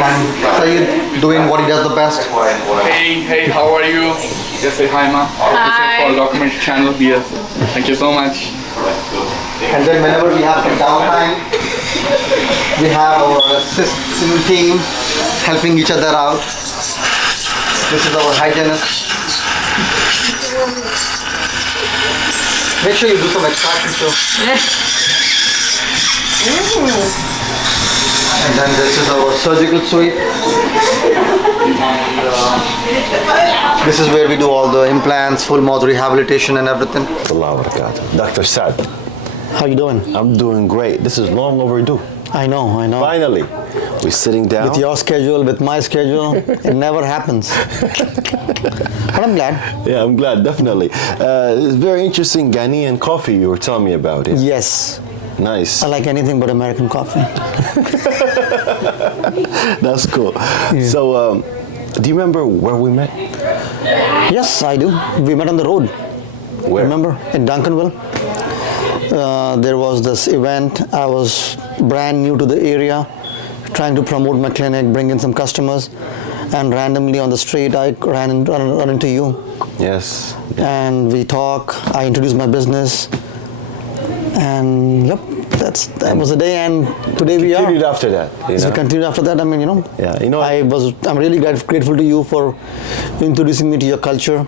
And Sayed doing what he does the best. Hey, how are you? Just say hi, ma. Hi. For documentary channel, yes. Thank you so much. And then whenever we have some downtime, we have our assistant team helping each other out. This is our hygienist. Make sure you do some extraction too. And then this is our surgical suite. This is where we do all the implants, full mouth rehabilitation and everything. Dr. Sad, How you doing? I'm doing great. This is long overdue. I know. Finally, we're sitting down. With your schedule, with my schedule, it never happens. But I'm glad. Yeah, I'm glad, definitely. It's very interesting Ghanaian coffee you were telling me about. Yeah? Yes. Nice. I like anything but American coffee. That's cool. Yeah. So, do you remember where we met? Yes, I do. We met on the road. Where? Remember? In Duncanville. There was this event. I was brand new to the area, trying to promote my clinic, bring in some customers, and randomly on the street I run into you. Yes. And we talk. I introduced my business, and yep, that was the day. And today we are. Continued after that. So we continued after that. I mean, Yeah, I'm really grateful to you for introducing me to your culture,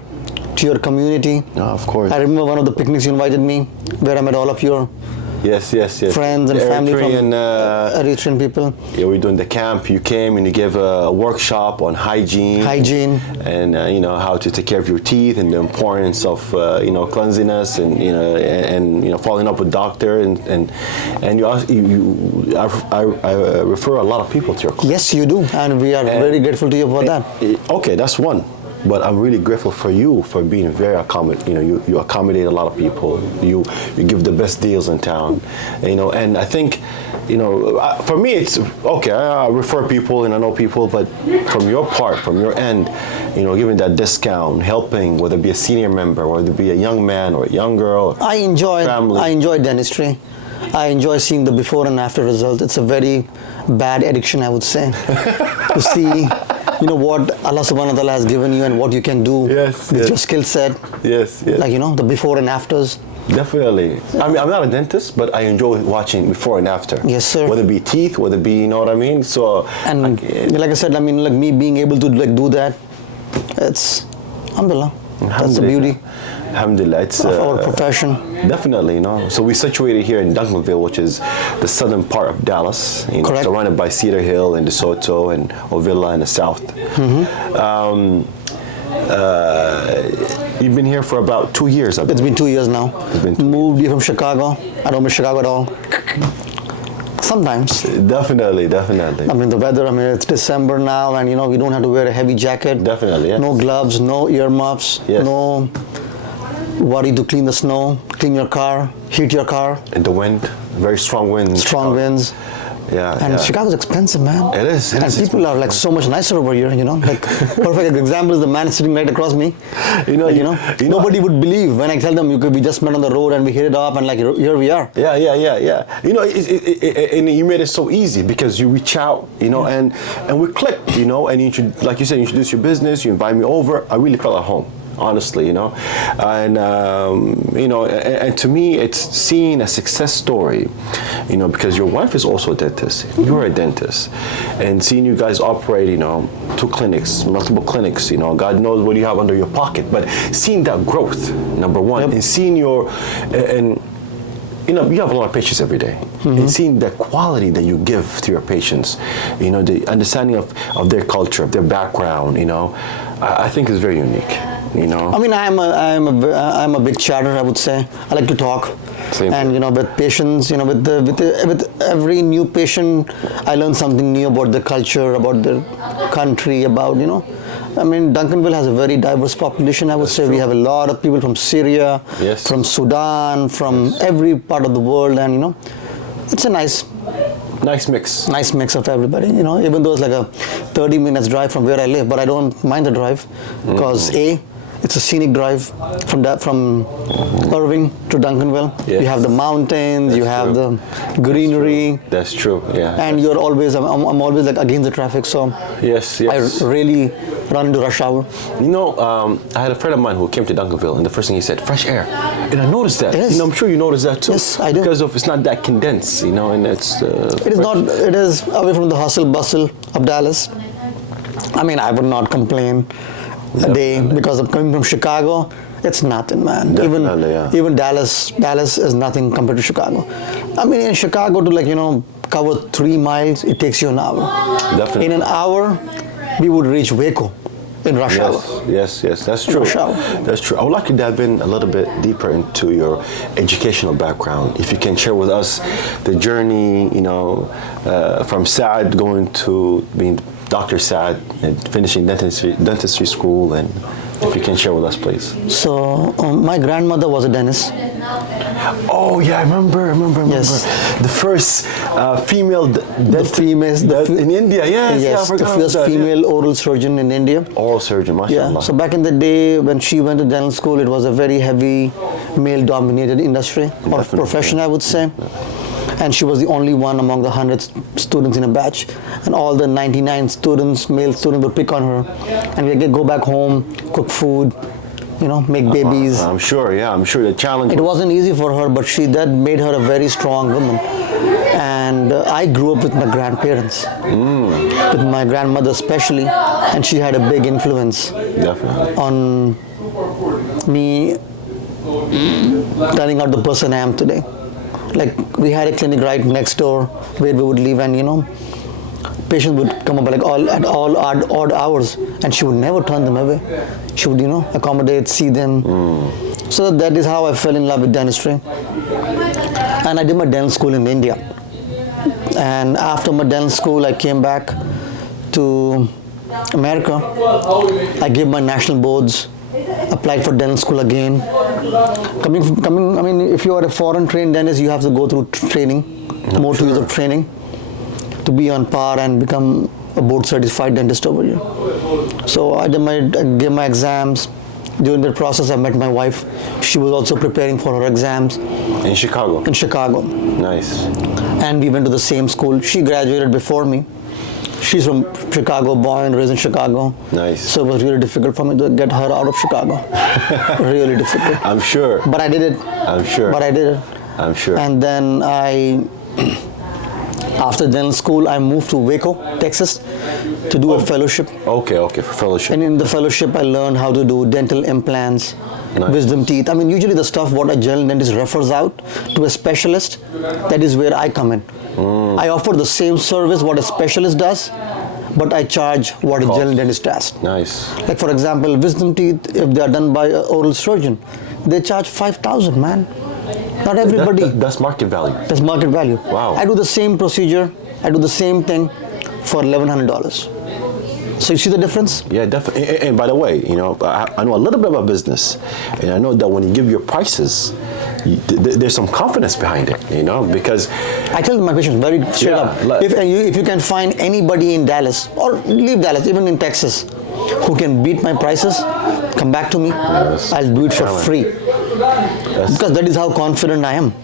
to your community. Oh, of course. I remember one of the picnics you invited me, where I met all of your Yes. friends and The family Eritrean, from Eritrean people. Yeah, we're doing the camp. You came and you gave a workshop on hygiene. And how to take care of your teeth and the importance of cleanliness and following up with doctor and I refer a lot of people to your clinic. Yes, you do, and we are very grateful to you for that. Okay, that's one. But I'm really grateful for you for being very accommodating. You accommodate a lot of people. You give the best deals in town. And I think, for me it's okay. I refer people and I know people, but from your part, from your end, giving that discount, helping, whether it be a senior member, whether it be a young man or a young girl. I enjoy dentistry. I enjoy seeing the before and after result. It's a very bad addiction, I would say, to see. What Allah subhanahu wa ta'ala has given you and what you can do with your skill set. Yes. Like, the before and afters. Definitely. I mean, I'm not a dentist, but I enjoy watching before and after. Yes, sir. Whether it be teeth, whether it be, you know what I mean? So, and like I said, like me being able to do that, it's, alhamdulillah. That's the beauty. Alhamdulillah. It's of our profession. Definitely, So we're situated here in Duncanville, which is the southern part of Dallas. Correct. Surrounded by Cedar Hill and DeSoto and Ovilla in the south. Mm-hmm. You've been here for about 2 years, I believe. It's been 2 years now. Moved here from Chicago. I don't miss Chicago at all. Sometimes. Definitely. I mean, the weather, it's December now, and we don't have to wear a heavy jacket. Definitely, yes. No gloves, no earmuffs, Yes. no worry to clean the snow, clean your car, heat your car. And the wind, very strong winds. Strong winds. Yeah. And Chicago's expensive, man. It is. And people are like so much nicer over here, Like, perfect example is the man sitting right across me. Nobody would believe when I tell them we just met on the road and we hit it off and like here we are. Yeah. And you made it so easy because you reach out, and we clicked, and you like you said, you introduce your business, you invite me over. I really felt at home. Honestly, and and to me, it's seeing a success story, because your wife is also a dentist, you're a dentist, and seeing you guys operate, 2 clinics, multiple clinics, God knows what you have under your pocket, but seeing that growth, number one, and seeing you have a lot of patients every day, and seeing the quality that you give to your patients, the understanding of their culture, of their background, I think is very unique. I mean, I'm a big chatter, I would say. I like to talk. Same. And with patients, with every new patient, I learn something new about the culture, about the country, about Duncanville has a very diverse population, I would say. We have a lot of people from Syria, from Sudan, from every part of the world, and it's a nice mix. Nice mix of everybody, even though it's like a 30 minutes drive from where I live, but I don't mind the drive because It's a scenic drive from Irving to Duncanville. Yes. You have the mountains, you have true. the greenery, That's true. Yeah. and you're always, I'm always like against the traffic, so yes. I really run into rush hour. You know, I had a friend of mine who came to Duncanville, and the first thing he said, fresh air. And I noticed that. Yes. You know, I'm sure you noticed that too. Yes, I do. Because of it's not that condensed, you know, and it's. It is not, it is away from the hustle bustle of Dallas. I mean, I would not complain a day because of coming from Chicago. It's nothing, man. Definitely, yeah. Even Dallas is nothing compared to Chicago. I mean, in Chicago to cover 3 miles, it takes you an hour. Definitely. In an hour, we would reach Waco in rush hour. Yes, that's true. Rush hour. That's true. I would like to dive in a little bit deeper into your educational background. If you can share with us the journey, from Saad going to being Dr. Saad and finishing dentistry school, and if you can share with us, please. So, my grandmother was a dentist. Oh yeah, I remember. Yes. The first female dentist in India. Yes, Yes, I the forgot first about that, female oral surgeon in India. oral surgeon, mashallah. Yeah, so back in the day when she went to dental school, it was a very heavy male-dominated industry or Definitely, profession, I would say. And she was the only one among the 100 students in a batch. And all the 99 students, male students, would pick on her. And we'd go back home, cook food, make babies. I'm sure the challenge. It wasn't easy for her, but that made her a very strong woman. And I grew up with my grandparents, with my grandmother especially, and she had a big influence Definitely. on me turning out the person I am today. Like, we had a clinic right next door where we would live, and patients would come up at all odd hours, and she would never turn them away. She would accommodate, see them. So that is how I fell in love with dentistry. And I did my dental school in India, and after my dental school I came back to America. I gave my national boards, applied for dental school again. I mean, if you are a foreign trained dentist, you have to go through training, more 2 years of training to be on par and become a board certified dentist over here. So I gave my exams. During that process, I met my wife. She was also preparing for her exams. In Chicago. In Chicago. Nice. And we went to the same school. She graduated before me. She's from Chicago, born and raised in Chicago. Nice. So it was really difficult for me to get her out of Chicago. Really difficult. I'm sure. But I did it. I'm sure. But I did it. I'm sure. And then after dental school, I moved to Waco, Texas, to do a fellowship. Okay, for fellowship. And in the fellowship, I learned how to do dental implants, Nice. wisdom teeth. I mean, usually the stuff what a general dentist refers out to a specialist, that is where I come in. I offer the same service what a specialist does, but I charge what a general dentist does. Nice. Like, for example, wisdom teeth, if they are done by an oral surgeon, they charge $5,000, man. Not everybody. That's market value. That's market value. Wow. I do the same procedure, I do the same thing for $1,100. So you see the difference? Yeah, definitely. And by the way, I know a little bit about business, and I know that when you give your prices, there's some confidence behind it, because I tell my patients very straight up, if you can find anybody in Dallas, or leave Dallas, even in Texas, who can beat my prices, come back to me. Yes. I'll do it for free. Because that is how confident I am,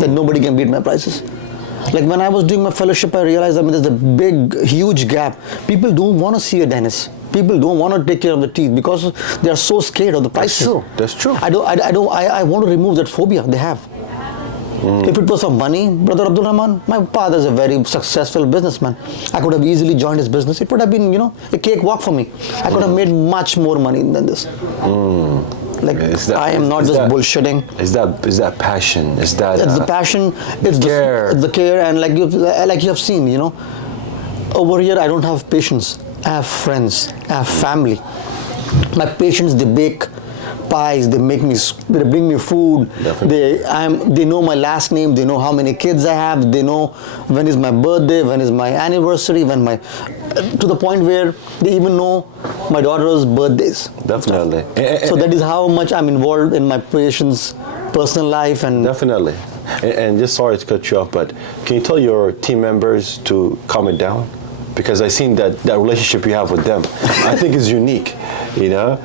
that nobody can beat my prices. Like, when I was doing my fellowship, I realized, there's a big, huge gap. People don't want to see a dentist. People don't want to take care of the teeth because they are so scared of the prices. That's true. I want to remove that phobia they have. If it was for money, Brother Abdul Rahman, my father is a very successful businessman. I could have easily joined his business. It would have been, a cakewalk for me. I could have made much more money than this. Like, I am not just bullshitting. Is that passion? Is that? It's the passion. It's the care, and like you have seen, over here I don't have patients. I have friends. I have family. My patients, they bake pies. They bring me food. They know my last name. They know how many kids I have. They know when is my birthday, when is my anniversary, to the point where they even know my daughter's birthdays. Definitely. So that is how much I'm involved in my patients' personal life. And definitely. And just sorry to cut you off, but can you tell your team members to calm it down? because I seen that relationship you have with them. I think is unique. You know,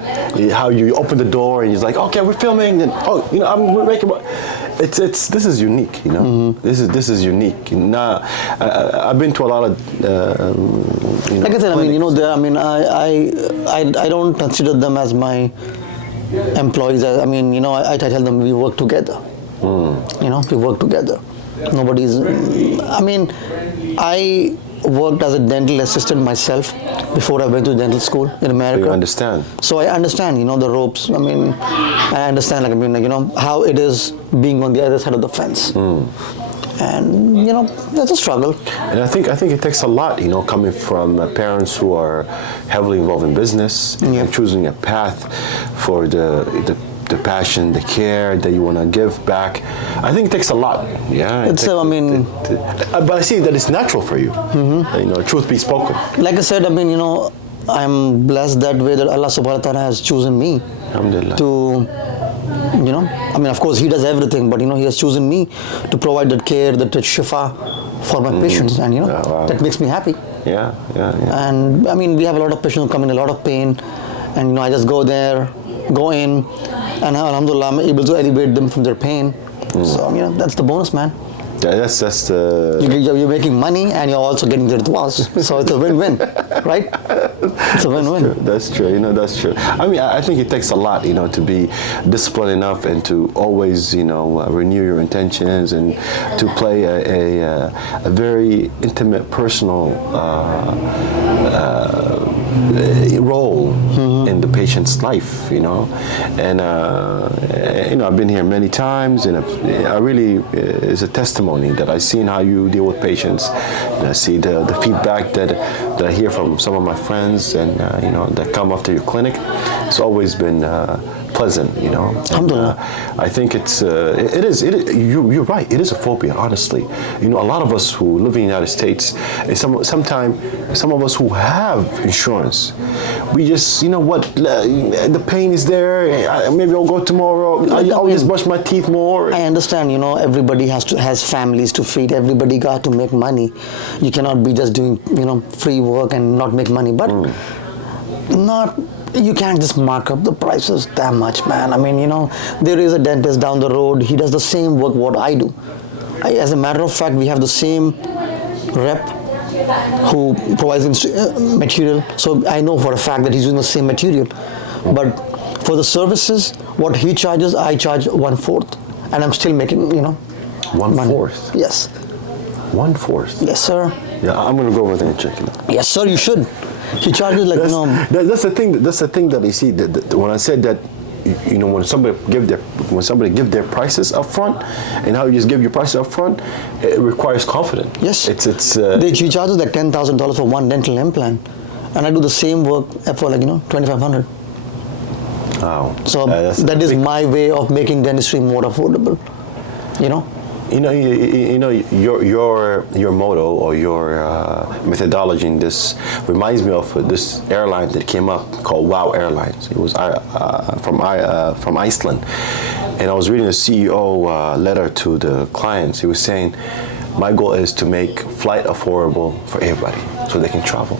how you open the door and you're like, okay, we're filming, and we're making. This is unique. You know, this is unique. Now, I've been to a lot of. Like I said, I don't consider them as my employees. I tell them we work together. We work together. I worked as a dental assistant myself before I went to dental school in America. You understand? So I understand, the ropes. I understand, how it is being on the other side of the fence. And that's a struggle. And I think it takes a lot, coming from parents who are heavily involved in business and choosing a path for the passion, the care that you want to give back. I think it takes a lot. Yeah. But I see that it's natural for you. Truth be spoken. Like I said, I'm blessed that way that Allah subhanahu wa ta'ala has chosen me. Alhamdulillah. To of course He does everything, but He has chosen me to provide that care, that shifa for my patients, and that makes me happy. Yeah. And we have a lot of patients who come in a lot of pain, and I just go in, and alhamdulillah I'm able to elevate them from their pain. So that's the bonus, man. Yeah, that's the. You're making money and you're also getting their duas, so it's a win-win, right? It's a win-win. That's true. That's true. I think it takes a lot, to be disciplined enough and to always, renew your intentions and to play a very intimate, personal role in the patient's life, and I've been here many times, and I really is a testimony that I've seen how you deal with patients, and I see the feedback that I hear from some of my friends, and that come after your clinic. It's always been pleasant, Alhamdulillah. I think you're right. It is a phobia, honestly. A lot of us who live in the United States, and sometimes some of us who have insurance, we just, the pain is there. Maybe I'll go tomorrow. I'll just brush my teeth more. I understand, everybody has families to feed. Everybody got to make money. You cannot be just doing, free work and not make money. But you can't just mark up the prices that much, man. There is a dentist down the road. He does the same work what I do. As a matter of fact, we have the same rep who provides material. So I know for a fact that he's using the same material. But for the services, what he charges, I charge 1/4. And I'm still making, 1/4? Yes. 1/4? Yes, sir. Yeah, I'm going to go over there and check it out. Yes, sir, you should. He charges like, That's the thing. That's the thing that I see. That when I said that, when somebody give their prices up front, and how you just give your prices up front, it requires confidence. Yes. He charges like $10,000 for one dental implant, and I do the same work for like $2,500. Wow. So that is my way of making dentistry more affordable. Your motto or your methodology in this reminds me of this airline that came up called Wow Airlines. It was from Iceland, and I was reading the CEO letter to the clients. He was saying, "My goal is to make flight affordable for everybody, so they can travel."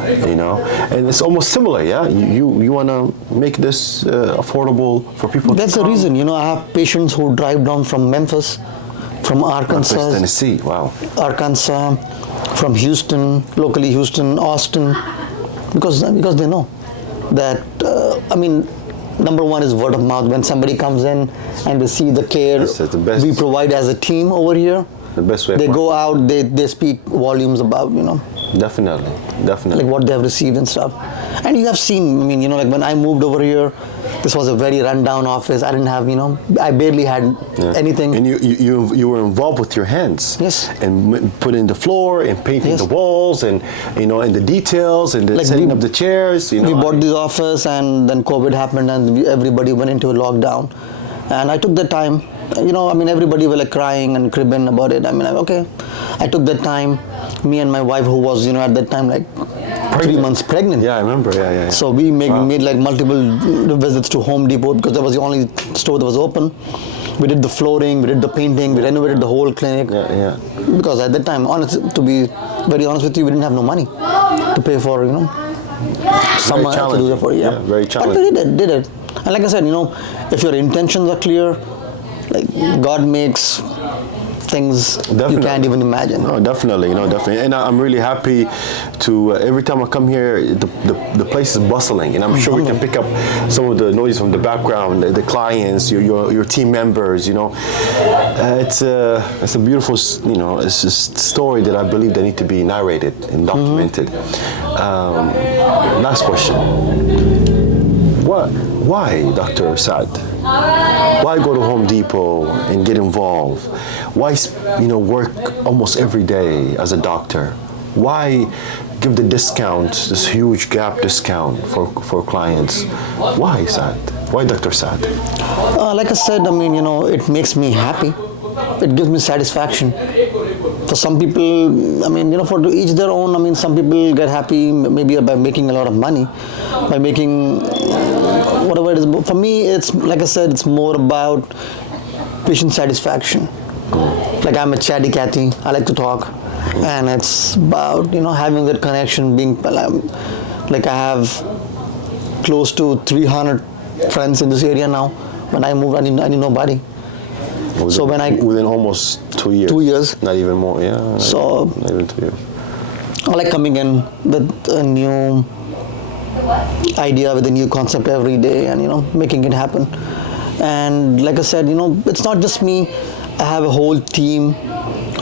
And it's almost similar, yeah. You want to make this affordable for people. That's the reason. I have patients who drive down from Memphis, from Arkansas, Tennessee, wow, Arkansas, from Houston, locally Houston, Austin, because they know that. Number one is word of mouth. When somebody comes in and they see the care we provide as a team over here, the best way. They go out, they speak volumes about Definitely. like what they have received and stuff. And you have seen, like when I moved over here, this was a very rundown office. I didn't have, I barely had anything. And you were involved with your hands. Yes. And putting the floor and painting the walls and, and the details and the setting up the chairs. We bought this office and then COVID happened and everybody went into a lockdown. And I took the time, everybody were like crying and cribbing about it. Okay. I took that time. Me and my wife, who was, at that time like 3 months pregnant. Yeah, I remember. Yeah. So we made like multiple visits to Home Depot because that was the only store that was open. We did the flooring, we did the painting, we renovated the whole clinic. Yeah. because at that time, to be very honest with you, we didn't have no money to pay for, someone else to do that for you. Yeah, very But challenging. we did it. And like I said, if your intentions are clear, like God makes things you can't even imagine. No, definitely, definitely. And I'm really happy to, every time I come here, the place is bustling. And I'm sure we can pick up some of the noise from the background, the clients, your team members, It's a beautiful, it's a story that I believe that need to be narrated and documented. Last question. Why, Dr. Saad? Why go to Home Depot and get involved? Why, work almost every day as a doctor? Why give the discount, this huge gap discount for clients? Why, Saad? Why Dr. Saad? Like I said, it makes me happy. It gives me satisfaction. For some people, for to each their own. Some people get happy maybe by making a lot of money, by making whatever it is. But for me, it's like I said, it's more about patient satisfaction. Like I'm a chatty Cathy. I like to talk, and it's about having that connection. Being like I have close to 300 friends in this area now. When I moved, I knew nobody. So within almost 2 years. 2 years. Not even more. Yeah. Not even 2 years. I like coming in with a new idea, with a new concept every day, and making it happen. And like I said, it's not just me. I have a whole team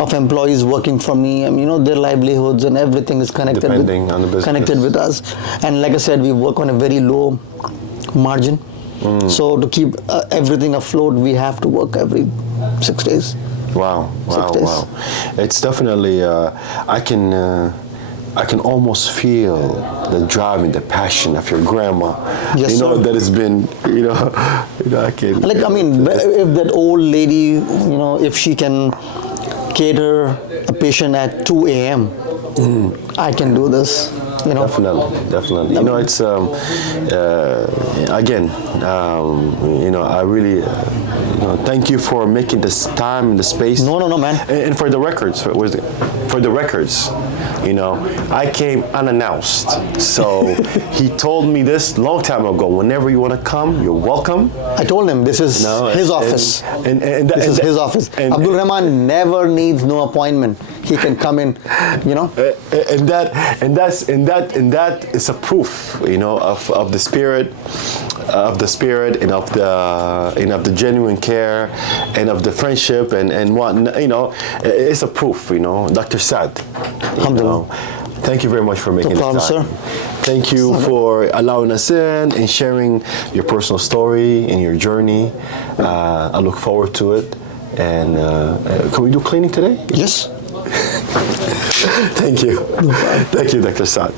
of employees working for me. Their livelihoods and everything is connected Depending on the business. connected with us. And like I said, we work on a very low margin. So to keep everything afloat, we have to work every 6 days. Wow. 6 days. Wow. It's definitely, I can almost feel the drive and the passion of your grandma. Yes, sir. That has been, I can. If that old lady, if she can cater a patient at 2 a.m., I can do this. Definitely. It's again. I really thank you for making this time and the space. No, man. And for the records, for the records, I came unannounced. So he told me this long time ago. Whenever you want to come, you're welcome. I told him this is his office. This is his office. Abdul Rahman never needs no appointment. He can come in, And that is a proof, of the spirit, and of the genuine care, and of the friendship, and what it's a proof, Dr. Saad. Thank you very much for making No problem, this time. sir. Thank you for allowing us in and sharing your personal story and your journey. I look forward to it. And can we do cleaning today? Yes. Thank you. Thank you, Dr. Saad.